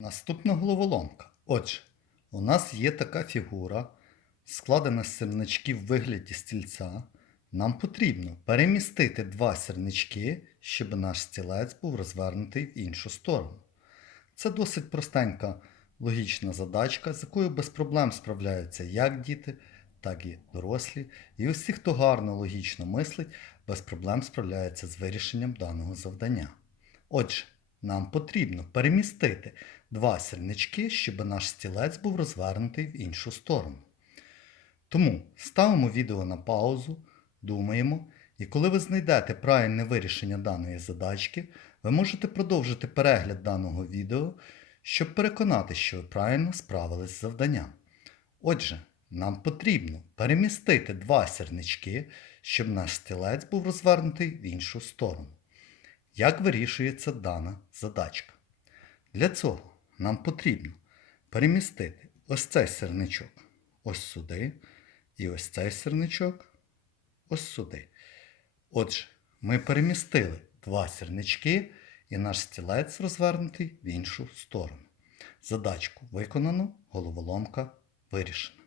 Наступна головоломка. Отже, у нас є така фігура, складена з сірничків в вигляді стільця. Нам потрібно перемістити два сірнички, щоб наш стілець був розвернутий в іншу сторону. Це досить простенька логічна задачка, з якою без проблем справляються як діти, так і дорослі. І усі, хто гарно логічно мислить, без проблем справляється з вирішенням даного завдання. Отже, нам потрібно перемістити два сірнички, щоб наш стілець був розвернутий в іншу сторону. Тому ставимо відео на паузу, думаємо, і коли ви знайдете правильне вирішення даної задачки, ви можете продовжити перегляд даного відео, щоб переконати, що ви правильно справились з завданням. Отже, нам потрібно перемістити два сірнички, щоб наш стілець був розвернутий в іншу сторону. Як вирішується дана задачка? Для цього нам потрібно перемістити ось цей сірничок ось сюди, і ось цей сірничок ось сюди. Отже, ми перемістили два сірнички, і наш стілець розвернутий в іншу сторону. Задачку виконано, головоломка вирішена.